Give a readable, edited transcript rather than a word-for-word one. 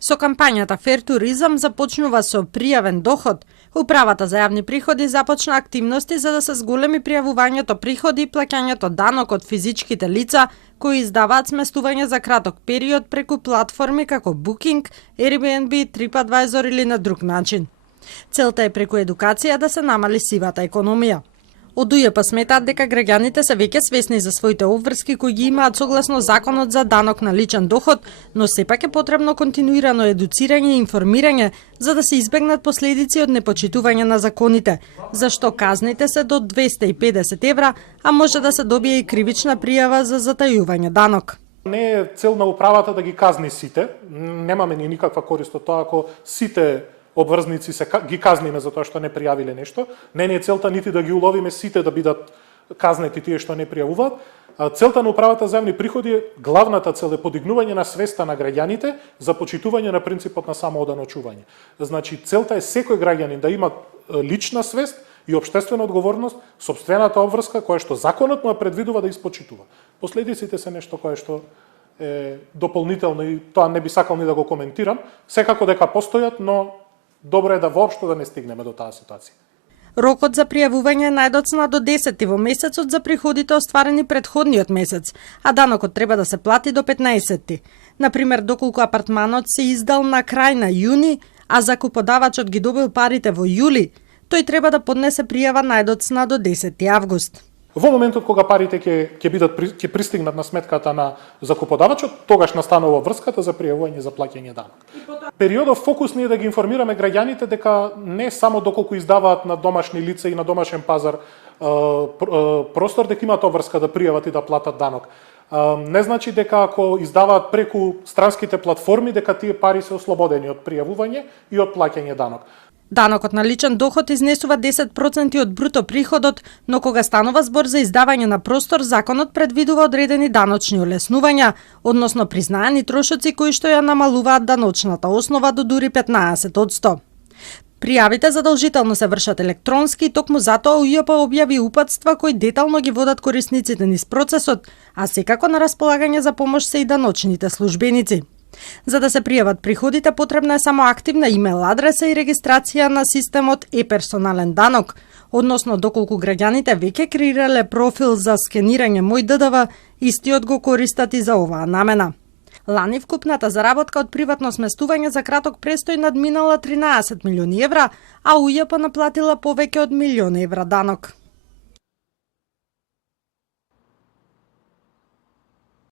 Со кампањата Фер туризам започнува со пријавен доход. Управата за јавни приходи започна активности за да се зголеми пријавувањето приходи и плаќањето данок од физичките лица кои издаваат сместување за краток период преку платформи како Booking, Airbnb, TripAdvisor или на друг начин. Целта е преку едукација да се намали сивата економија. Од УЈП сметаат дека граѓаните се веќе свесни за своите обврски кои ги имаат согласно законот за данок на личен доход, но сепак е потребно континуирано едуцирање и информирање за да се избегнат последици од непочитување на законите, зашто казните се до 250 евра, а може да се добие и кривична пријава за затајување данок. Не е цел на управата да ги казни сите, немаме ни никаква корист од тоа ако сите обврзници ги казниме за тоа што не пријавиле нешто. Не е целта нити да ги уловиме сите да бидат казнети тие што не пријавуваат. Целта на управата за јавни приходи е, главната цел е подигнување на свеста на граѓаните за почитување на принципот на самооданочување. Значи целта е секој граѓанин да има лична свест и општествена одговорност, сопствената обврска која што законот му предвидува да испочитува. Последиците се нешто кое што е дополнително и тоа не би сакал ни да го коментирам. Секако дека постојат, но добро е да воопшто да не стигнеме до таа ситуација. Рокот за пријавување е најдоцна до 10 во месецот за приходите остварени претходниот месец, а данокот треба да се плати до 15. Например, доколку апартманот се издал на крај на јуни, а закуподавачот ги добил парите во јули, тој треба да поднесе пријава најдоцна до 10 август. Во моментот кога парите ќе пристигнат на сметката на закуподавачот, тогаш настанува врската за пријавување за плаќање данок. Периодов фокус ние да ги информираме граѓаните дека не само доколку издаваат на домашни лица и на домашен пазар простор, дека имаат обврска да пријават и да платат данок. Не значи дека ако издаваат преку странските платформи, дека тие пари се ослободени од пријавување и од плаќање данок. Данокот на личен доход изнесува 10% од бруто приходот, но кога станува збор за издавање на простор, законот предвидува одредени даночни олеснувања, односно признаени трошоци кои што ја намалуваат даночната основа до дури 15%. Пријавите задолжително се вршат електронски и токму затоа УЈП објави упатства кои детално ги водат корисниците низ процесот, а секако на располагање за помош се и даночните службеници. За да се пријават приходите, потребна е само активна имейл адреса и регистрација на системот e-персонален данок, односно доколку граѓаните веќе креирале профил за скенирање Мој ДДВ, истиот го користат и за оваа намена. Лани вкупната заработка од приватно сместување за краток престој надминала 13 милиони евра, а УЈП наплатила повеќе од 1 милион евра данок.